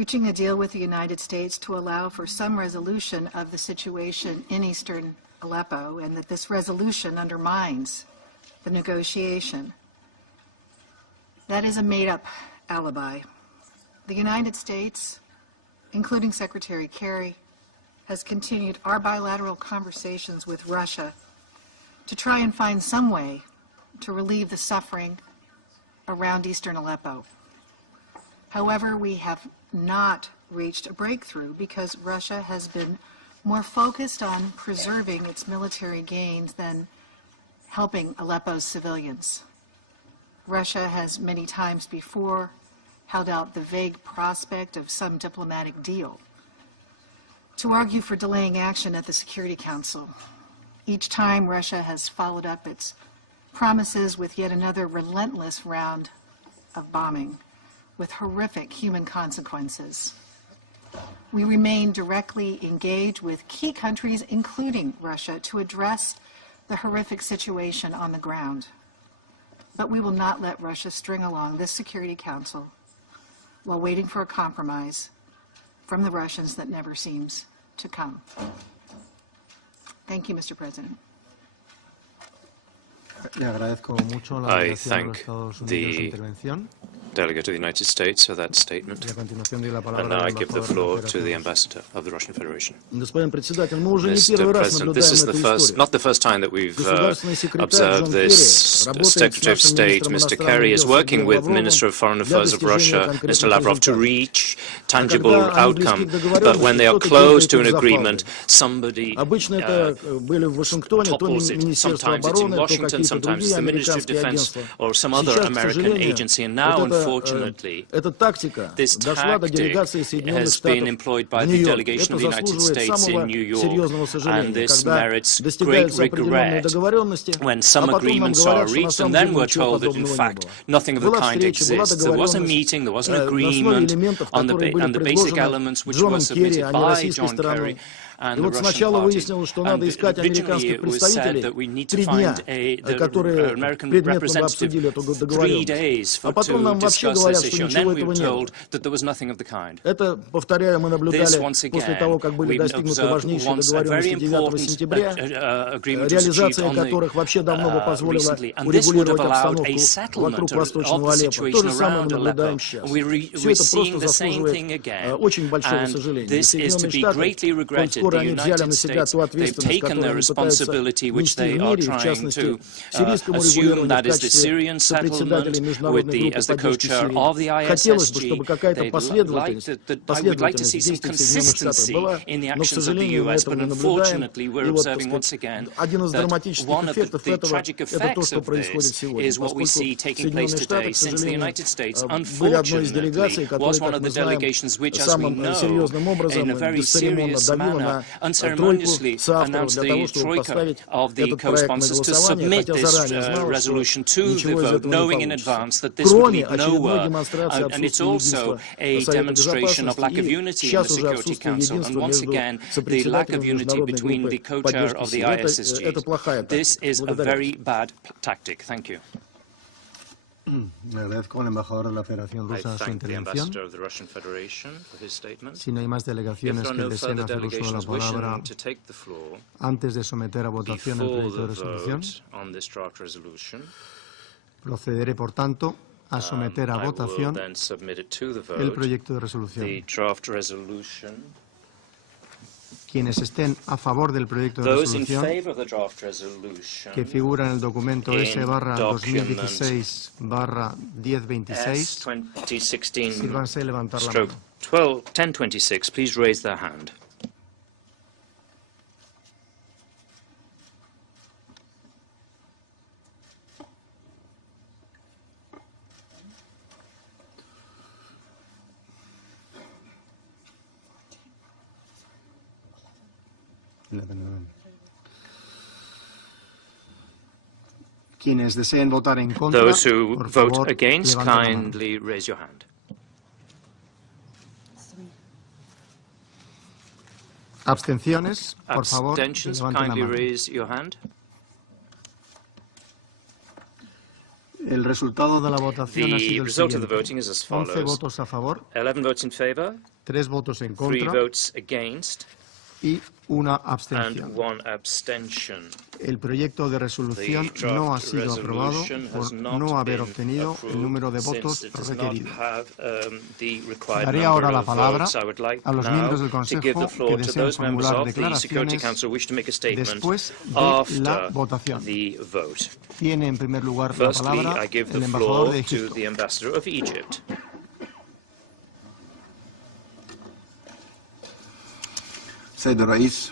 reaching a deal with the United States to allow for some resolution of the situation in eastern Aleppo, and that this resolution undermines the negotiation. That is a made-up alibi. The United States, including Secretary Kerry, has continued our bilateral conversations with Russia to try and find some way to relieve the suffering around eastern Aleppo. However, we have not reached a breakthrough because Russia has been more focused on preserving its military gains than helping Aleppo's civilians. Russia has many times before held out the vague prospect of some diplomatic deal to argue for delaying action at the Security Council. Each time, Russia has followed up its promises with yet another relentless round of bombing with horrific human consequences. We remain directly engaged with key countries, including Russia, to address the horrific situation on the ground. But we will not let Russia string along this Security Council while waiting for a compromise from the Russians that never seems to come. Thank you, Mr. President. I thank the delegate of the United States for that statement. And now I give the floor to the ambassador of the Russian Federation. Mr. President, this is not the first time that we've observed this. The Secretary of State, Mr. Kerry, is working with Minister of Foreign Affairs of Russia, Mr. Lavrov, to reach tangible outcome. But when they are close to an agreement, somebody topples it. Sometimes it's in Washington, sometimes it's the Ministry of Defense or some other American agency. And now, unfortunately, this tactic has been employed by the delegation of the United States in New York, and this merits great regret when some agreements are reached and then we're told that, in fact, nothing of the kind exists. There was a meeting, there was an agreement on the basic elements which were submitted by John Kerry and the Russian party. And originally it was said that we need to find the American representative 3 days to discuss this issue, and then we were told that there was nothing of the kind. This, once again, we observed once a very important agreement was achieved on recently, and this would have allowed a settlement of the situation around Aleppo. We're seeing the same thing again, and this is to be greatly regretted. The United States, they've taken their responsibility, which they are trying to assume, that is the Syrian settlement, with as the co-chair of the ISSG. I would like to see some consistency in the actions of the US, but unfortunately we're observing once again that one of the tragic effects of this is what we see taking place today, since the United States, unfortunately, was one of the delegations which, as we know, in a very serious manner, unceremoniously announced the troika of the co-sponsors to submit this resolution to the vote, knowing in advance that this would lead nowhere. And it's also a demonstration of lack of unity in the Security Council, and once again, the lack of unity between the co-chair of the ISSG. This is a very bad tactic. Thank you. I thank the ambassador of the Russian Federation for his statement. Si no hay más delegaciones que deseen hacer uso de la palabra antes de someter a votación el proyecto de resolución, procederé, por tanto, a someter a votación el proyecto de resolución. Quienes estén a favor del proyecto de resolución que figura en el documento S/2016/1026, sírvanse levantar la mano. 1026, please raise their hand. Quienes deseen votar en contra, those who vote against, kindly raise your hand. Abstenciones, por favor, Abstentions, levanten la kindly mano. raise your hand. El El resultado de la votación ha The sido el result of the siguiente. voting is as 11 follows. votos a favor, 11 votes in favor, 3 votos en 3 contra votes against, y una and abstención. 1 abstention. El proyecto de resolución The no ha draft sido aprobado resolution por has not no haber been obtenido el número de approved votos since it does not requerido. have the required Daré number ahora la of palabra votes. I would like a los now miembros del to give the Consejo floor que to deseen those members formular of the Security declaraciones Council who wish to make a statement después de after la votación. the vote. Tiene en primer lugar la Firstly, palabra I give el the embajador floor de to Egipto. the ambassador of Egypt. سيد الرئيس،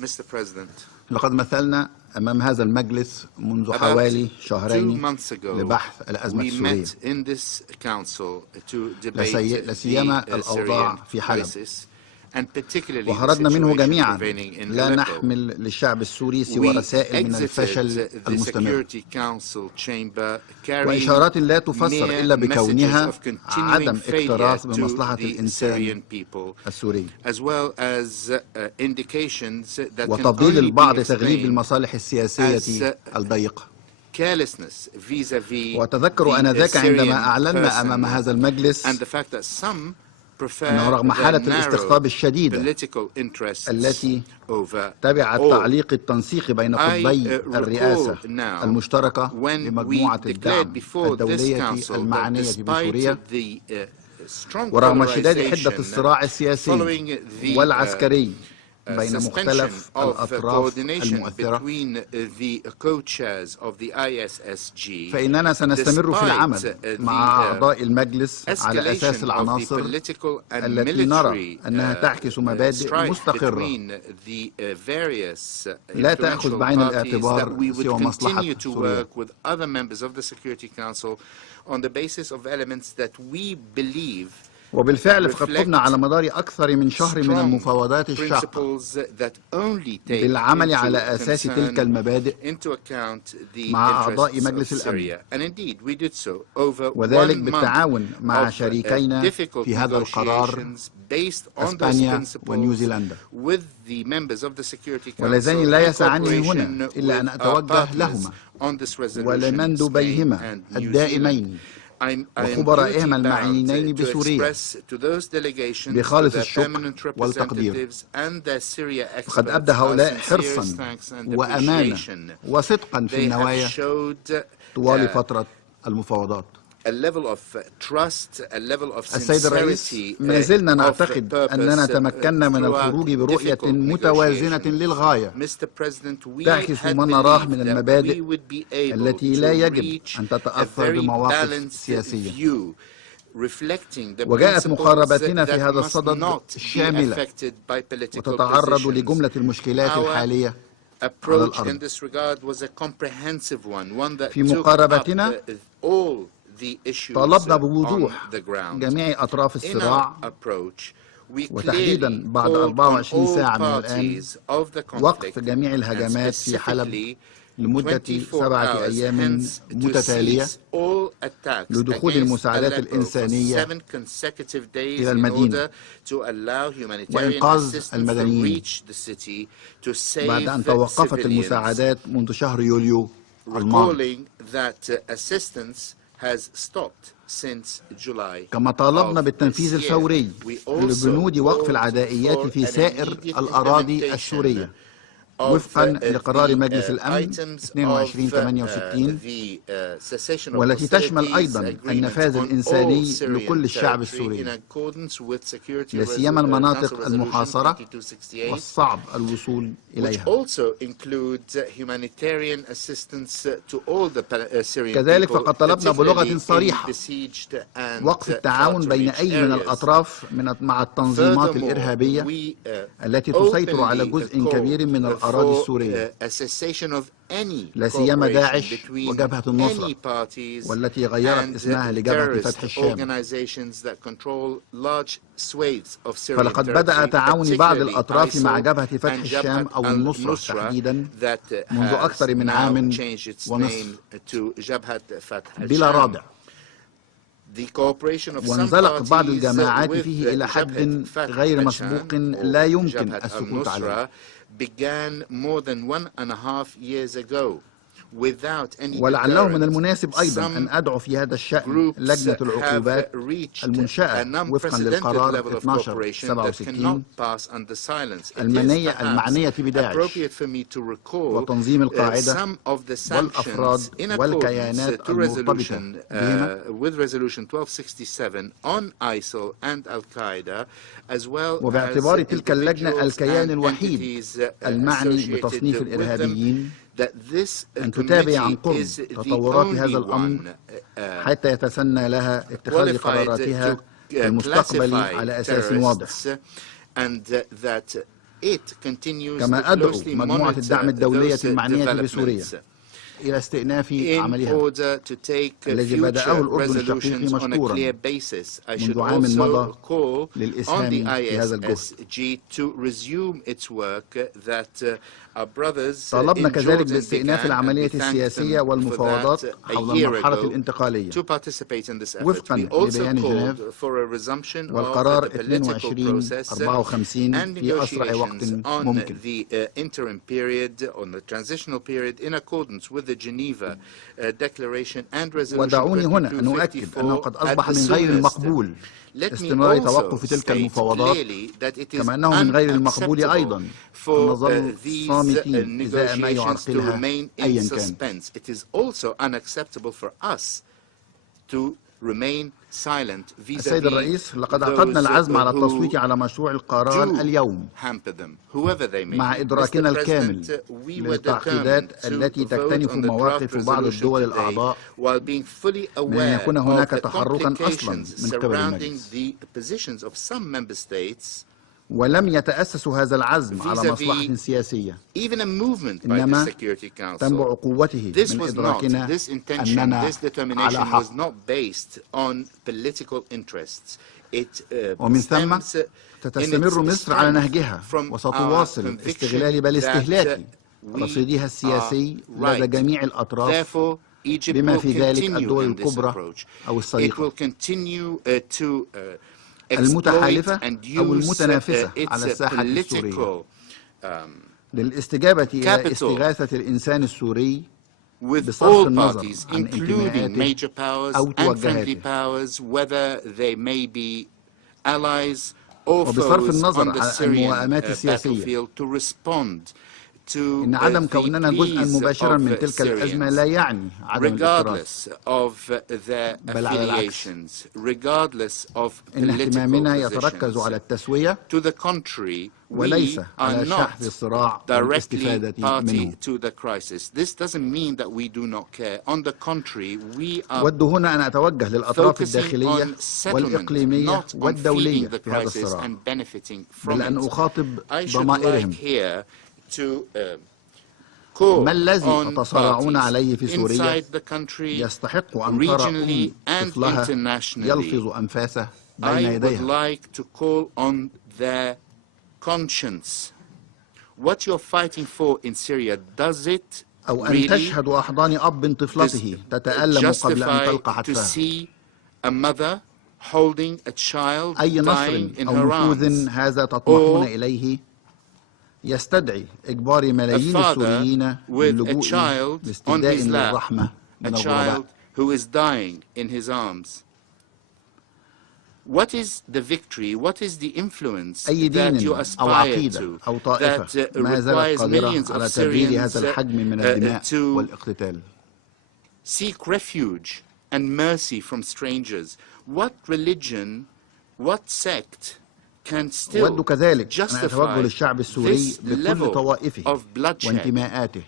Mr. President, لقد مثلنا أمام هذا المجلس منذ about حوالي 2 شهرين months ago, لبحث الأزمة we السورية، met in this council to debate لا سيما the الأوضاع Syrian في حلب. crisis, and particularly the وخرجنا منه situation جميعا prevailing in لا Aleppo. نحمل للشعب السوري سوى We رسائل من الفشل exited the المستمر Security Council chamber carrying وإشارات لا تفسر mere إلا بكونها messages of continuing عدم failure اكتراث to بمصلحة the الإنسان Syrian people, السوري as well as indications that can وتفضيل only be البعض تغليب explained المصالح السياسية as الضيقة. carelessness vis-à-vis وأتذكر أنذاك عندما أعلنا أمام هذا المجلس and the fact that some prefer أنه رغم حالة الاستقطاب الشديدة political interests التي over تبعت all. تعليق التنسيق بين قطبي الرئاسة المشتركة لمجموعة الدعم الدولية المعنية بسوريا ورغم اشتداد حدة الصراع السياسي والعسكري بين مختلف الأطراف المؤثرة فإننا سنستمر في العمل مع أعضاء المجلس على أساس العناصر التي نرى أنها تعكس مبادئ مستقرة لا تأخذ بعين الاعتبار سوى مصلحة سوريا. وبالفعل فقد قمنا على مدار أكثر من شهر من المفاوضات الشاقة بالعمل على أساس تلك المبادئ مع أعضاء مجلس الأمن وذلك بالتعاون مع شريكينا في هذا القرار أسبانيا ونيوزيلندا واللذان لا يسعني هنا إلا أن أتوجه لهما ولمندوبيهما الدائمين وخبرائهم المعنيين بسوريا بخالص الشكر والتقدير فقد أبدى هؤلاء حرصا وأمانة وصدقا في النوايا طوال فترة المفاوضات. السيد الرئيس، ما زلنا نعتقد أننا تمكنا من الخروج برؤية متوازنة للغاية تعكس ما نراه من المبادئ التي لا يجب أن تتأثر بمواقف سياسية. وجاءت مقاربتنا في هذا الصدد شاملة وتتعرض لجملة المشكلات الحالية على الأرض. في مقاربتنا طالبنا بوضوح جميع أطراف الصراع وتحديدا بعد 24 ساعة من الآن وقف جميع الهجمات في حلب لمدة 7 أيام متتالية لدخول المساعدات الإنسانية إلى المدينة وإنقاذ المدنيين بعد أن توقفت المساعدات منذ شهر يوليو الماضي. كما طالبنا بالتنفيذ الفوري لبنود وقف العدائيات في سائر الأراضي السورية وفقا لقرار مجلس الأمن 2268 والتي تشمل أيضا النفاذ الإنساني لكل الشعب السوري لا سيما المناطق المحاصرة والصعب الوصول إليها. كذلك فقد طلبنا بلغة صريحة وقف التعاون بين أي من الأطراف مع التنظيمات الإرهابية التي تسيطر على جزء كبير من الأراضي السورية لا سيما داعش وجبهة النصرة والتي غيرت اسمها لجبهة فتح الشام. فلقد بدأ تعاون بعض الأطراف مع جبهة فتح الشام أو النصرة تحديدا منذ أكثر من عام ونصف بلا رادع وانزلق بعض الجماعات فيه إلى حد غير مسبوق لا يمكن السكوت عليه. without any ولعله من deterrent. المناسب أيضا أن أدعو في هذا الشأن لجنة العقوبات المنشأة وفقا للقرار 1267 المعنية بداعش وتنظيم القاعدة والأفراد والكيانات المرتبطة بهما وباعتبار تلك اللجنة الكيان الوحيد المعني بتصنيف الإرهابيين أن تتابع عن قرب تطورات هذا الأمر حتى يتسنى لها اتخاذ قراراتها المستقبلي على أساس واضح. كما أدعو مجموعة الدعم الدولية المعنية بسوريا إلى استئناف عملها الذي بدأه الأردن الشقيق مشكورا منذ عام مضى للإسهام في هذا الجهد. طالبنا كذلك باستئناف العملية السياسية والمفاوضات حول المرحلة الانتقالية وفقا لبيان جنيف والقرار 2254 في أسرع وقت ممكن. ودعوني هنا أن أؤكد أنه قد أصبح من غير المقبول استمرار توقف تلك المفاوضات كما أنه من غير المقبول أيضا أن نظل صامتين إزاء ما يعرقلها أيا كان. السيد الرئيس، لقد عقدنا العزم على التصويت على مشروع القرار اليوم مع إدراكنا الكامل للتعقيدات التي تكتنف مواقف بعض الدول الأعضاء من أن يكون هناك تحركا أصلا من قبل المجلس. ولم يتأسس هذا العزم على مصلحة سياسية، إنما تنبع قوته من إدراكنا أننا على حق. ومن ثم تستمر مصر على نهجها وستواصل استغلال بل استهلاك رصيدها السياسي لدى جميع الأطراف بما في ذلك الدول الكبرى أو الصديقة المتحالفة أو المتنافسة على الساحة السورية للاستجابة إلى استغاثة الإنسان السوري بصرف النظر عن انتماءاته أو توجهاته وبصرف النظر عن الموائمات السياسية. إن عدم كوننا جزءا مباشرا من تلك الأزمة لا يعني عدم الاكتراث، بل على العكس إن اهتمامنا يتركز على التسوية وليس على شحذ الصراع والاستفادة منه. أود هنا أن أتوجه للأطراف الداخلية والإقليمية والدولية في هذا الصراع، بل أن أخاطب ضمائرهم. ما الذي يتصارعون عليه في سوريا يستحق أن ترى طفلها يلفظ أنفاسه بين يديها. أو أن تشهد أحضان أب طفلته تتألم قبل أن تلقى حتفها. أي نصر أو نفوذ هذا تطمحون إليه يستدعي إجبار ملايين السوريين للجوء لاستداء للرحمة من الغرباء. أي دين أو عقيدة أو طائفة ما زالت قادرة على تبرير هذا الحجم من الدماء والاقتتال. Seek refuge and mercy from strangers. What religion, what sect أود كذلك أن أتوجه للشعب السوري بكل طوائفه وانتماءاته